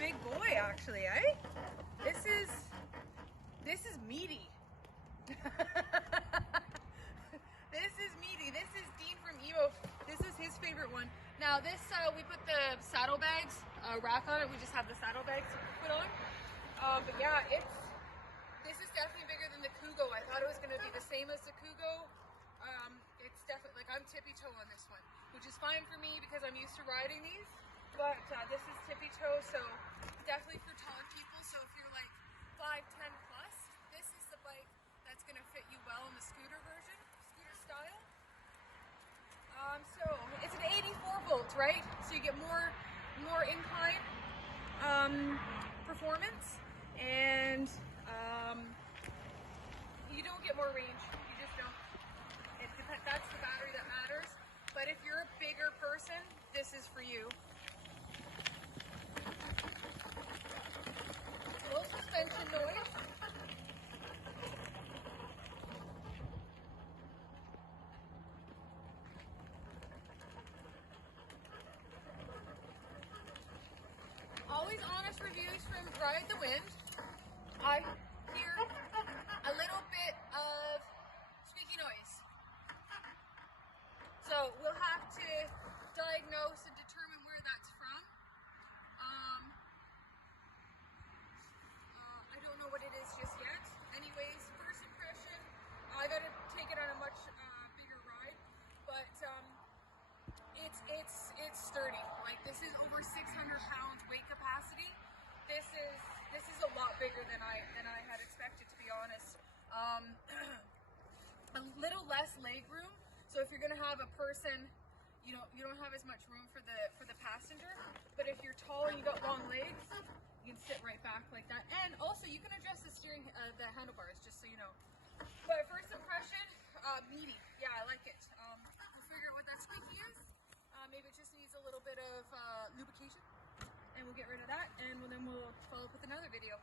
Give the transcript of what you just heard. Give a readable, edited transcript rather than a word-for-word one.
big boy actually, eh? This is meaty. This is meaty. This is Dean from Emmo. This is his favorite one. Now this, we put the saddlebags rack on it. We just have the saddlebags put on. But yeah, this is definitely bigger than the Kugo. I thought it was going to be the same as the Kugo. It's definitely, like, I'm tippy toe on this one, which is fine for me because I'm used to riding these. But this is tippy toe, so definitely for taller people. So if you're like 5'10" plus, this is the bike that's going to fit you well in the scooter version, scooter style. So it's an 84 volt, right? So you get more incline performance, and you don't get more range. You just don't. It depends. That's the battery that matters. But if you're a bigger person, this is for you. Low suspension noise. Always honest reviews from Ride the Wind. I hear a little bit of squeaky noise. So we'll have to diagnose and determine where that's from. I don't know what it is just yet. Anyways, first impression, I gotta take it on a much bigger ride, but it's sturdy. Like, this is over 600 pounds weight capacity. This is a lot bigger than I had expected, to be honest. A little less leg room. So if you're gonna have a person, you don't have as much room for the passenger. But if you're tall and you got long legs, you can sit right back like that. And also you can adjust the steering, the handlebars, just so you know. But first impression, meaty. Yeah, I like it. We'll figure out what that squeaky is. Maybe it just needs a little bit of lubrication, and we'll get rid of that, and then we'll follow up with another video.